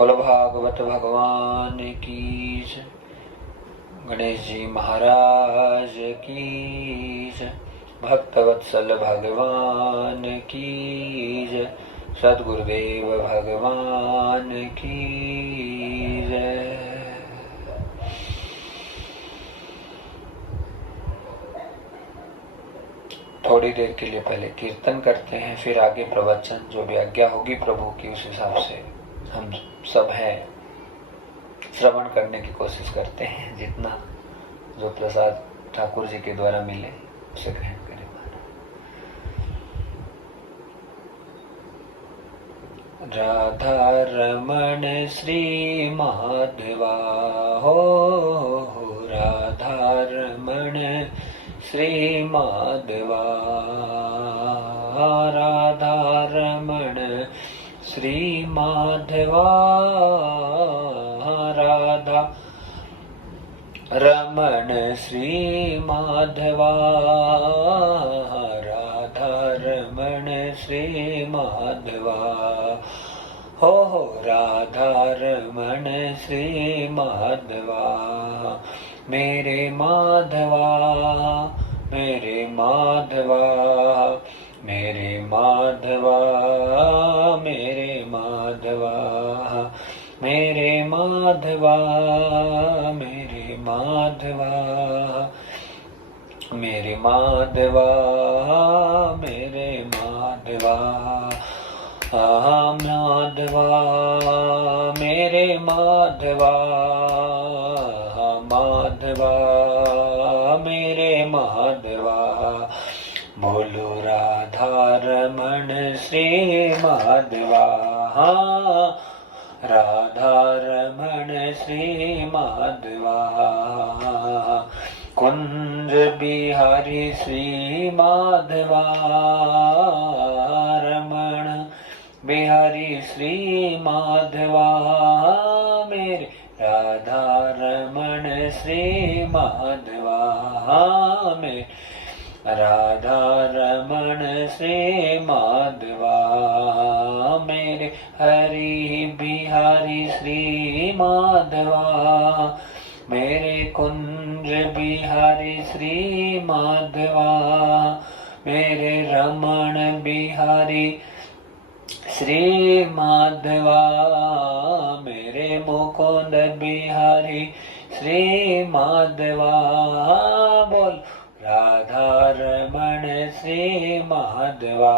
बोलो भागवत भगवान की जय। गणेश जी महाराज की जय। भक्तवत्सल भगवान की जय। सद्गुरुदेव भगवान की जय। थोड़ी देर के लिए पहले कीर्तन करते हैं, फिर आगे प्रवचन जो भी आज्ञा होगी प्रभु की उस हिसाब से हम सब हैं श्रवण करने की कोशिश करते हैं। जितना जो प्रसाद ठाकुर जी के द्वारा मिले उसे ग्रहण करें। राधा रमण श्री माधवा हो, राधा रमण श्री माधवा, राधा रमण श्री माधवा, राधा रमण श्री माधवा, राधा रमण श्री माधवा, हो राधा रमण श्री माधवा, मेरे माधवा, मेरे माधवा, मेरे माधवा, मेरे माधवा, मेरे माधवा, मेरे माधवा, मेरे माधवा, मेरे माधवा, माधवा, मेरे माधवा, माधवा, मेरे माधवा, बोलो राधा रमण श्री माधवा, राधा रमण श्री माधवा, कुंज बिहारी श्री माधवा, रमण बिहारी श्री माधवा, मेरे राधा रमण श्री माधवा, मेरे राधा रमण श्री माधवा, मेरे हरि बिहारी श्री माधवा, मेरे कुंज बिहारी श्री माधवा, मेरे रमण बिहारी श्री माधवा, मेरे मुकुंद बिहारी श्री माधवा, बोल राधा रमण श्री माधवा,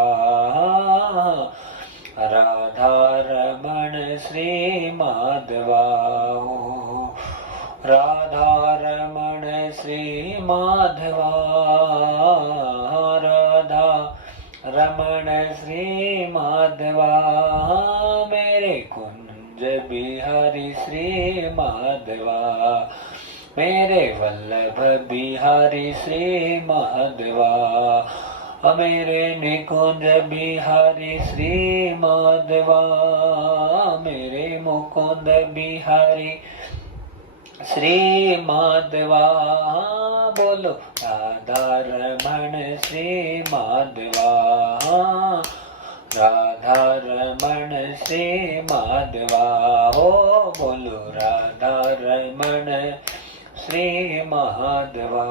राधा रमण श्री माधवा, राधा रमण श्री माधवा, राधा रमण श्री माधवा, मेरे कुंज बिहारी श्री माधवा, मेरे वल्लभ बिहारी श्री माधवा, मेरे निकुंज बिहारी श्री माधवा, मेरे मुकुंद बिहारी श्री माधवा, बोलो राधा रमण श्री माधवा, राधा रमण श्री माधवा, हो बोलो राधा रमण श्री माधवा।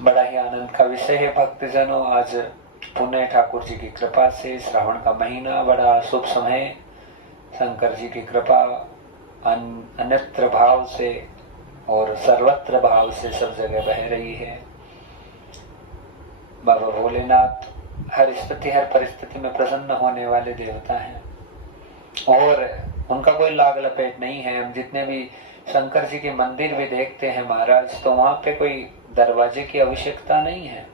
बड़ा ही आनंद का विषय है भक्तजनों। आज पुण्य ठाकुर जी की कृपा से श्रावण का महीना बड़ा शुभ समय, शंकर जी की कृपा अन्यत्र भाव से और सर्वत्र भाव से सब जगह बह रही है। बाबा भोलेनाथ हर स्थिति हर परिस्थिति में प्रसन्न होने वाले देवता हैं और उनका कोई लाग लपेट नहीं है। हम जितने भी शंकर जी के मंदिर भी देखते हैं महाराज, तो वहां पे कोई दरवाजे की आवश्यकता नहीं है,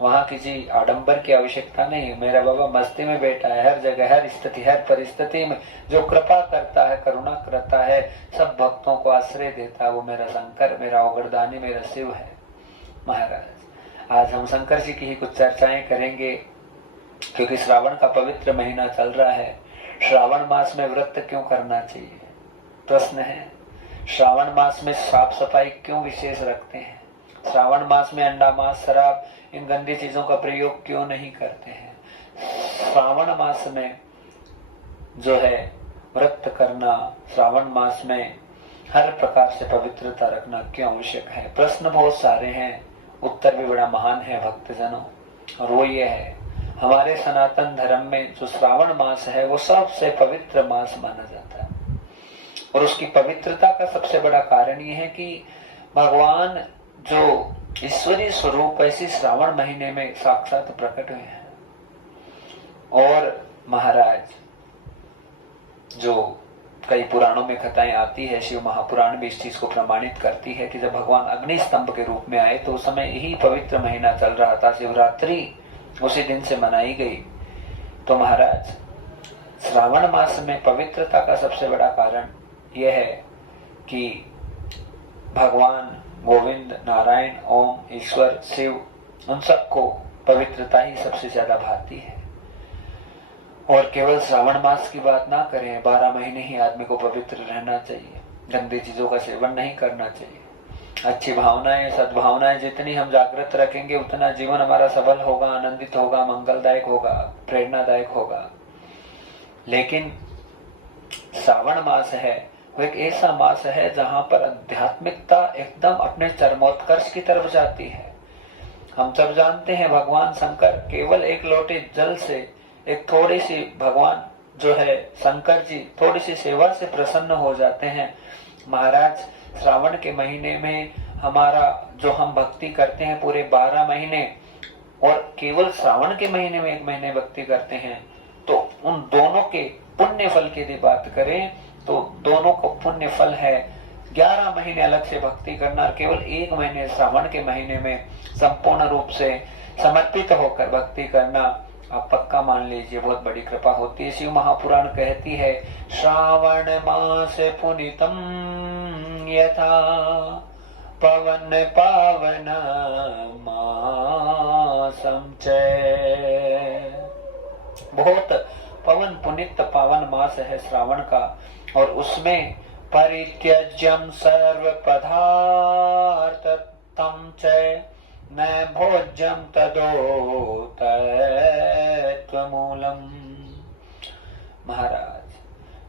वहां किसी आडंबर की आवश्यकता नहीं है। मेरा बाबा मस्ती में बैठा है हर जगह हर स्थिति हर परिस्थिति में, जो कृपा करता है करुणा करता है सब भक्तों को आश्रय देता है, वो मेरा शंकर, मेरा ओगरदानी, मेरा शिव है महाराज। आज हम शंकर जी की ही कुछ चर्चाएं करेंगे क्योंकि श्रावण का पवित्र महीना चल रहा है। श्रावण मास में व्रत क्यों करना चाहिए, प्रश्न है। श्रावण मास में साफ सफाई क्यों विशेष रखते हैं, श्रावण मास में अंडा मांस शराब इन गंदी चीजों का प्रयोग क्यों नहीं करते हैं, श्रावण मास में जो है व्रत करना, श्रावण मास में हर प्रकार से पवित्रता रखना क्यों आवश्यक है? प्रश्न बहुत सारे हैं, उत्तर भी बड़ा महान है भक्तजनों, और वो ये है, हमारे सनातन धर्म में जो श्रावण मास है वो सबसे पवित्र मास माना जाता है। और उसकी पवित्रता का सबसे बड़ा कारण ये है कि भगवान जो ईश्वरीय स्वरूप ऐसी श्रावण महीने में साक्षात प्रकट हुए हैं। और महाराज, जो कई पुराणों में कथाएं आती है, शिव महापुराण भी इस चीज को प्रमाणित करती है कि जब भगवान अग्नि स्तंभ के रूप में आए तो उस समय यही पवित्र महीना चल रहा था, शिवरात्रि उसी दिन से मनाई गई। तो महाराज, श्रावण मास में पवित्रता का सबसे बड़ा कारण यह है कि भगवान गोविंद, नारायण, ओम, ईश्वर, शिव, उन सबको पवित्रता ही सबसे ज्यादा भाती है। और केवल श्रावण मास की बात ना करें, 12 महीने ही आदमी को पवित्र रहना चाहिए, गंदी चीजों का सेवन नहीं करना चाहिए। अच्छी भावनाएं, सद्भावनाएं जितनी हम जागृत रखेंगे उतना जीवन हमारा सफल होगा, आनंदित होगा, मंगलदायक होगा, प्रेरणादायक होगा। लेकिन श्रावण मास है वो एक ऐसा मास है जहां पर आध्यात्मिकता एकदम अपने चरमोत्कर्ष की तरफ जाती है। हम सब जानते हैं भगवान शंकर केवल एक लोटे जल से, एक थोड़ी सी, भगवान जो है शंकर जी थोड़ी सी सेवा से प्रसन्न हो जाते हैं। महाराज, श्रावण के महीने में हमारा जो हम भक्ति करते हैं पूरे 12 महीने, और केवल श्रावण के महीने में 1 महीने भक्ति करते हैं, तो उन दोनों के पुण्य फल की यदि बात करें तो दोनों को पुण्य फल है 11 महीने अलग से भक्ति करना, और केवल 1 महीने श्रावण के महीने में संपूर्ण रूप से समर्पित होकर भक्ति करना। आप पक्का मान लीजिए, बहुत बड़ी कृपा होती है। शिव महापुराण कहती है, श्रावण मास पुनीतम यथा पवन पावन मासम च। बहुत पवन पुनित पावन मास है श्रावण का, और उसमें परित्यज्यम सर्व पदार्थ तम च न भोज्यम तदो तत्वमूलम। महाराज,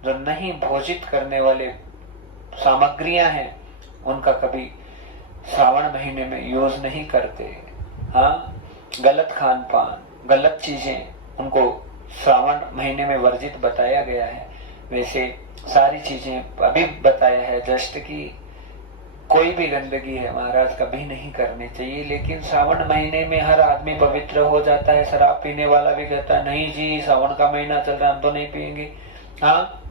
जो नहीं भोजित करने वाले सामग्रियां हैं उनका कभी श्रावण महीने में यूज नहीं करते। हाँ, गलत खान पान, गलत चीजें, उनको श्रावण महीने में वर्जित बताया गया है। वैसे सारी चीजें अभी बताया है जस्ट कि कोई भी गंदगी है महाराज कभी नहीं करनी चाहिए। लेकिन श्रावण महीने में हर आदमी पवित्र हो जाता है। शराब पीने वाला भी कहता है, नहीं जी श्रावण का महीना चल रहा है, हम तो नहीं पिएंगे। हाँ,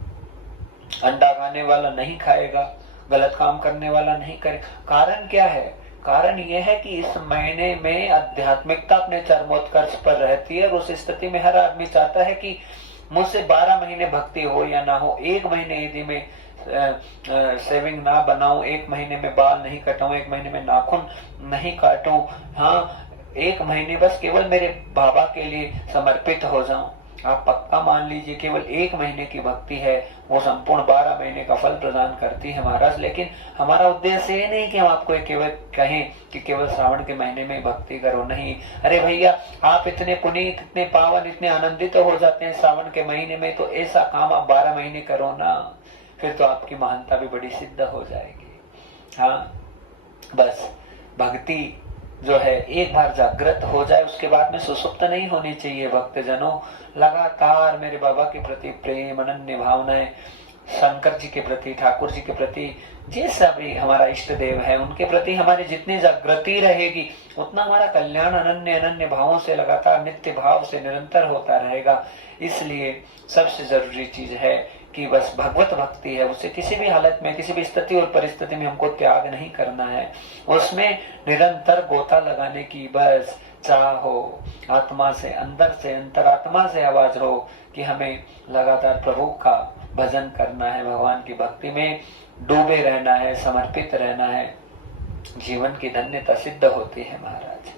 अंडा खाने वाला नहीं खाएगा, गलत काम करने वाला नहीं करेगा। कारण क्या है? कारण यह है कि इस महीने में आध्यात्मिकता अपने चरमोत्कर्ष पर रहती है, और उस स्थिति में हर आदमी चाहता है कि मुझसे 12 महीने भक्ति हो या ना हो, 1 महीने यदि मैं सेविंग ना बनाऊं, 1 महीने में बाल नहीं कटाऊं, 1 महीने में नाखून नहीं काटूं, हाँ 1 महीने बस केवल मेरे बाबा के लिए समर्पित हो जाऊं। आप पक्का मान लीजिए, केवल 1 महीने की भक्ति है वो संपूर्ण 12 महीने का फल प्रदान करती है महाराज। लेकिन हमारा उद्देश्य ये नहीं कि हम आपको केवल कहें कि केवल श्रावण के महीने में भक्ति करो, नहीं। अरे भैया, आप इतने पुनीत, इतने पावन, इतने आनंदित हो जाते हैं श्रावण के महीने में, तो ऐसा काम आप 12 महीने करो ना, फिर तो आपकी महानता भी बड़ी सिद्ध हो जाएगी। हाँ, बस भक्ति जो है एक बार जागृत हो जाए उसके बाद में सुसुप्त नहीं होनी चाहिए। भक्तजनों, लगातार मेरे बाबा के प्रति प्रेम, अनन्य भावनाएं, शंकर जी के प्रति, ठाकुर जी के प्रति, जैसा भी हमारा इष्ट देव है उनके प्रति हमारी जितनी जागृति रहेगी उतना हमारा कल्याण अनन्य अनन्य भावों से, लगातार नित्य भाव से निरंतर होता रहेगा। इसलिए सबसे जरूरी चीज है कि बस भगवत भक्ति है, उसे किसी भी हालत में, किसी भी स्थिति और परिस्थिति में हमको त्याग नहीं करना है। उसमें निरंतर गोता लगाने की बस चाह हो, आत्मा से, अंदर से, अंतरात्मा से आवाज हो कि हमें लगातार प्रभु का भजन करना है, भगवान की भक्ति में डूबे रहना है, समर्पित रहना है। जीवन की धन्यता सिद्ध होती है महाराज।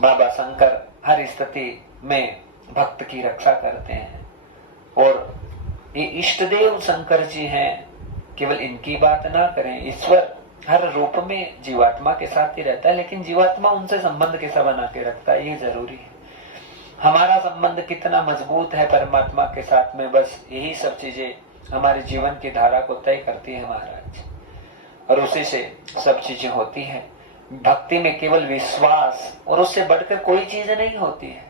बाबा शंकर हर स्थिति में भक्त की रक्षा करते हैं, और ये इष्ट देव शंकर जी हैं। केवल इनकी बात ना करें, ईश्वर हर रूप में जीवात्मा के साथ ही रहता है, लेकिन जीवात्मा उनसे संबंध कैसा बना के रखता है ये जरूरी है। हमारा संबंध कितना मजबूत है परमात्मा के साथ में, बस यही सब चीजें हमारे जीवन की धारा को तय करती है महाराज, और उसी से सब चीजें होती हैं। भक्ति में केवल विश्वास और उससे बढ़कर कोई चीज नहीं होती है।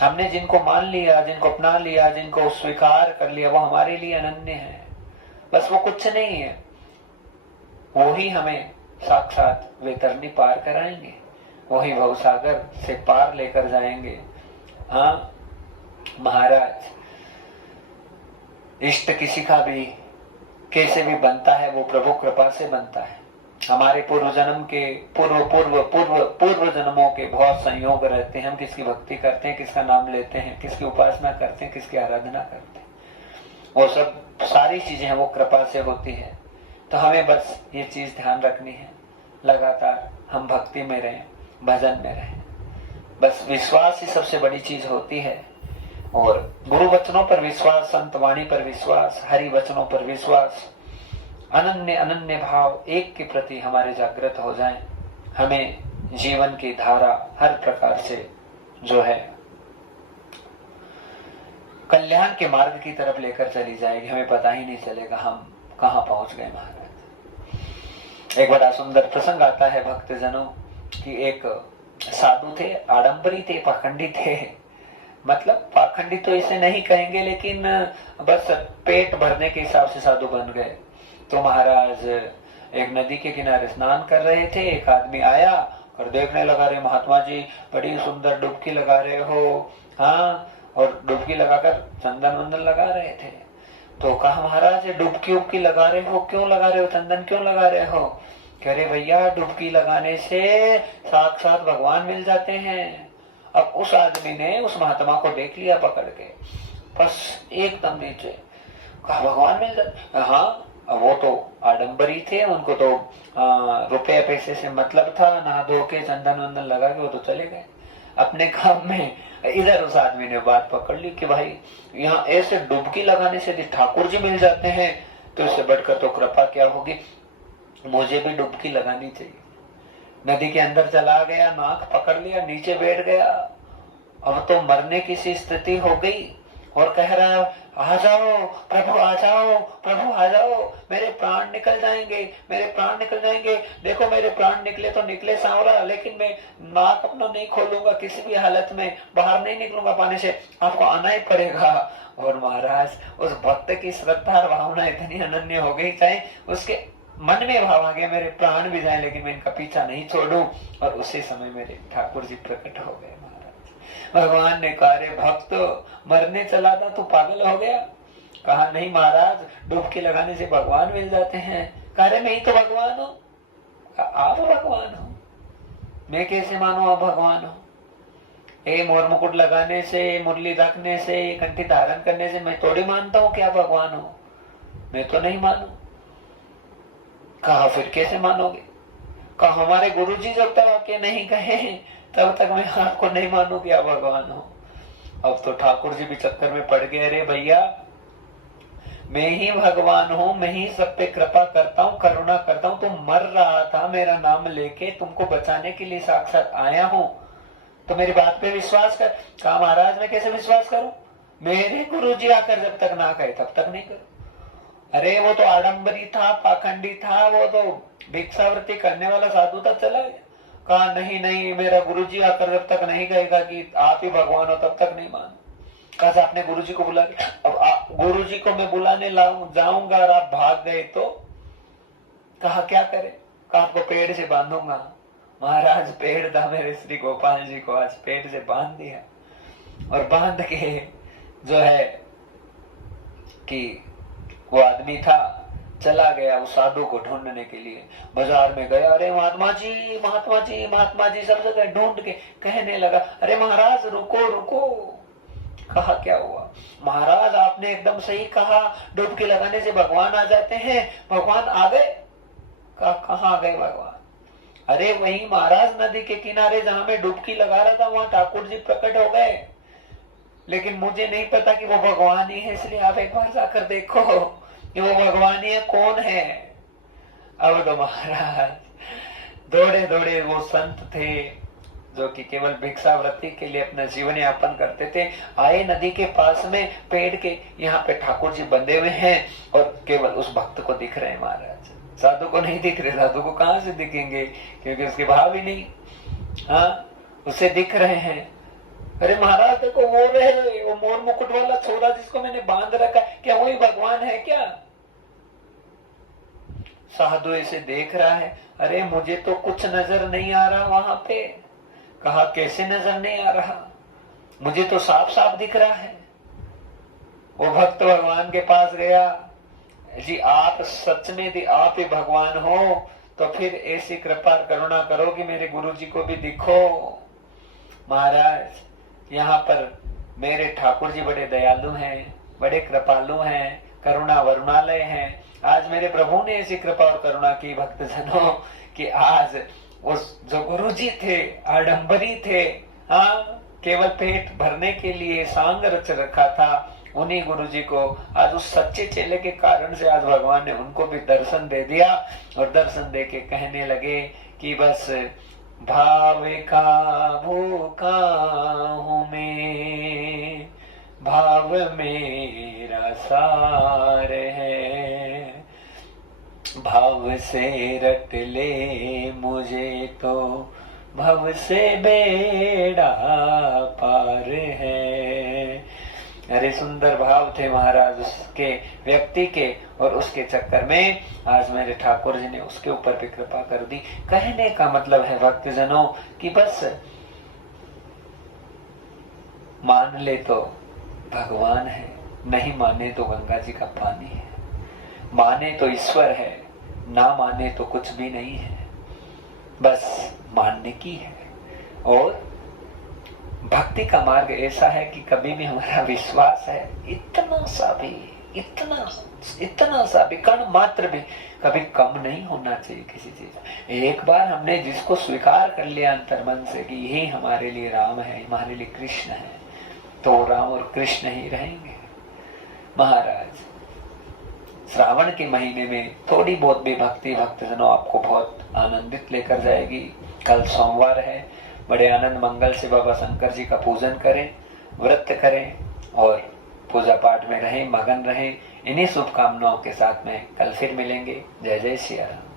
हमने जिनको मान लिया, जिनको अपना लिया, जिनको स्वीकार कर लिया, वो हमारे लिए अनन्य है, बस वो कुछ नहीं है। वो ही हमें साक्षात वैतरणी पार कराएंगे, वही भवसागर से पार लेकर जाएंगे। हाँ महाराज, इष्ट किसी का भी कैसे भी बनता है, वो प्रभु कृपा से बनता है। हमारे पूर्व जन्म के पूर्व जन्मों के बहुत संयोग रहते हैं। हम किसकी भक्ति करते हैं, किसका नाम लेते हैं, किसकी उपासना करते हैं, किसकी आराधना करते हैं, वो सब सारी चीजें हैं वो कृपा से होती है। तो हमें बस ये चीज ध्यान रखनी है, लगातार हम भक्ति में रहें, भजन में रहें। बस विश्वास ही सबसे बड़ी चीज होती है, और गुरु वचनों पर विश्वास, संत वाणी पर विश्वास, हरि वचनों पर विश्वास, अनन्य अनन्य भाव एक के प्रति हमारे जागृत हो जाएं। हमें जीवन की धारा हर प्रकार से जो है कल्याण के मार्ग की तरफ लेकर चली जाएगी, हमें पता ही नहीं चलेगा हम कहाँ पहुंच गए महाराज। एक बड़ा सुंदर प्रसंग आता है भक्तजनों कि एक साधु थे, आडंबरी थे, पाखंडी थे। मतलब पाखंडी तो इसे नहीं कहेंगे, लेकिन बस पेट भरने के हिसाब से साधु बन गए। तो महाराज एक नदी के किनारे स्नान कर रहे थे, एक आदमी आया और देखने लगा, रहे महात्मा जी बड़ी सुंदर डुबकी लगा रहे हो। हाँ, और डुबकी लगाकर चंदन वंदन लगा रहे थे। तो कहा महाराज डुबकी उबकी लगा रहे हो, क्यों लगा रहे हो, चंदन क्यों लगा रहे हो? कह रहे भैया डुबकी लगाने से साक्षात भगवान मिल जाते हैं। अब उस आदमी ने उस महात्मा को देख लिया पकड़ के, बस एकदम नीचे, कहा भगवान मिल जाते। हाँ, वो तो आडंबरी थे, उनको तो रुपये पैसे से मतलब था, नहा धो के चंदन वंदन लगा के वो तो चले गए अपने काम में। इधर उस आदमी ने बात पकड़ ली कि भाई यहाँ ऐसे डुबकी लगाने से ठाकुर जी मिल जाते हैं, तो इससे बढ़कर तो कृपा क्या होगी, मुझे भी डुबकी लगानी चाहिए। नदी के अंदर चला गया, नाक पकड़ लिया, नीचे बैठ गया। अब तो मरने की सी स्थिति हो गई, और कह रहा है आ जाओ प्रभु, आ जाओ प्रभु, आ जाओ, मेरे प्राण निकल जाएंगे, मेरे प्राण निकल जाएंगे। देखो मेरे प्राण निकले तो निकले सांवरा, लेकिन मैं नाक अपना नहीं खोलूंगा, किसी भी हालत में बाहर नहीं निकलूंगा पानी से, आपको आना ही पड़ेगा। और महाराज उस भक्त की श्रद्धा और भावना इतनी अनन्य हो गई, चाहे उसके मन में भाव आ गया मेरे प्राण भी जाए लेकिन मैं इनका पीछा नहीं छोड़ू। और उसी समय मेरे ठाकुर जी प्रकट हो गए। भगवान ने कहा रे भक्त मरने चला था, तू पागल हो गया? कहा नहीं महाराज, डुबकी लगाने से भगवान मिल जाते हैं। कह रहे मैं ही तो भगवान हूँ। आप भगवान हो? मैं कैसे मानू आप भगवान हो? मोर मुकुट लगाने से, मुरली रखने से, कंठी धारण करने से मैं थोड़ी मानता हूँ कि आप भगवान हो। मैं तो नहीं मानू। कहा फिर कैसे मानोगे? कहा हमारे गुरु जी जब तक आके नहीं कहे तब तक मैं आपको नहीं मानू कि आप भगवान हो। अब तो ठाकुर जी भी चक्कर में पड़ गए, रे भैया मैं ही भगवान हूँ, मैं ही सब पे कृपा करता हूँ, करुणा करता हूँ। तुम मर रहा था, मेरा नाम लेके तुमको बचाने के लिए साक्षात आया हूँ, तो मेरी बात पे विश्वास कर। कहा महाराज मैं कैसे विश्वास करूं, मेरे गुरु जी आकर जब तक ना कहे तब तक नहीं करूं। अरे वो तो आडंबरी था, पाखंडी था, वो तो भिक्षावृत्ति करने वाला साधु था, चला गया। कहा नहीं नहीं, मेरा गुरुजी आकर जब तक नहीं कहेगा कि आप ही भगवान हो तब तक नहीं मानो। कहा आपने गुरुजी को बुला लिया, अब गुरुजी को मैं बुलाने जाऊंगा और आप भाग गए तो? कहा क्या करे? कहा आपको पेड़ से बांधूंगा। महाराज पेड़ था मेरे श्री गोपाल जी को आज पेड़ से बांध दिया, और बांध के जो है कि वो आदमी था चला गया उस साधु को ढूंढने के लिए। बाजार में गया, अरे महात्मा जी महात्मा जी महात्मा जी, सब जगह ढूंढ के कहने लगा, अरे महाराज रुको रुको। कहा क्या हुआ? महाराज आपने एकदम सही कहा, डुबकी लगाने से भगवान आ जाते हैं। भगवान आ गए? कहा कहाँ आ गए भगवान? अरे वही महाराज नदी के किनारे जहां मैं डुबकी लगा रहा था, वहां ठाकुर जी प्रकट हो गए, लेकिन मुझे नहीं पता कि वो भगवान ही है, इसलिए आप एक बार जाकर देखो कि वो भगवान ही है, कौन है। अब तो महाराज दौड़े दौड़े, वो संत थे जो कि केवल भिक्षावृत्ति के लिए अपना जीवन यापन करते थे, आए नदी के पास में पेड़ के यहाँ पे ठाकुर जी बंधे हुए हैं और केवल उस भक्त को दिख रहे हैं महाराज, साधु को नहीं दिख रहे। साधु को कहाँ से दिखेंगे, क्योंकि उसके भाव ही नहीं। हाँ, उसे दिख रहे हैं। अरे महाराज देखो मोर है, वो मोर मुकुट वाला छोरा जिसको मैंने बांध रखा, क्या वही भगवान है क्या? साधु इसे देख रहा है, अरे मुझे तो कुछ नजर नहीं आ रहा वहां पे। कहा कैसे नजर नहीं आ रहा, मुझे तो साफ साफ दिख रहा है। वो भक्त भगवान के पास गया, जी आप सच में भी आप ही भगवान हो तो फिर ऐसी कृपा करुणा करो कि मेरे गुरु जी को भी दिखो। महाराज यहाँ पर मेरे ठाकुर जी बड़े दयालु हैं, बड़े कृपालु हैं, करुणा वरुणालय हैं। आज मेरे प्रभु ने ऐसी कृपा और करुणा की भक्तजनों कि आज उस जो गुरु जी थे, आडंबरी थे, हाँ केवल पेट भरने के लिए सांग रच रखा था, उन्हीं गुरु जी को आज उस सच्चे चेले के कारण से आज भगवान ने उनको भी दर्शन दे दिया। और दर्शन दे के कहने लगे कि बस भाव का भूखा हूं मैं, भाव मेरा सार है, भाव से रट ले मुझे तो भव से बेड़ा पार है। अरे सुंदर भाव थे महाराज उसके व्यक्ति के, और उसके चक्कर में आज मेरे ठाकुर जी ने उसके ऊपर भी कृपा कर दी। कहने का मतलब है भक्तजनों कि बस मान ले तो भगवान है, नहीं माने तो गंगा जी का पानी है। माने तो ईश्वर है, ना माने तो कुछ भी नहीं है, बस मानने की है। और भक्ति का मार्ग ऐसा है कि कभी भी हमारा विश्वास है इतना सा भी कण मात्र भी कभी कम नहीं होना चाहिए किसी चीज। एक बार हमने जिसको स्वीकार कर लिया अंतर्मन से कि यही हमारे लिए राम है, हमारे लिए कृष्ण है, तो राम और कृष्ण ही रहेंगे। महाराज श्रावण के महीने में थोड़ी बहुत भी भक्ति भक्तजनों आपको बहुत आनंदित लेकर जाएगी। कल सोमवार है, बड़े आनंद मंगल से बाबा शंकर जी का पूजन करें, व्रत करें और पूजा पाठ में रहें, मगन रहें। इन्हीं शुभकामनाओं के साथ में कल फिर मिलेंगे। जय जय सिया राम।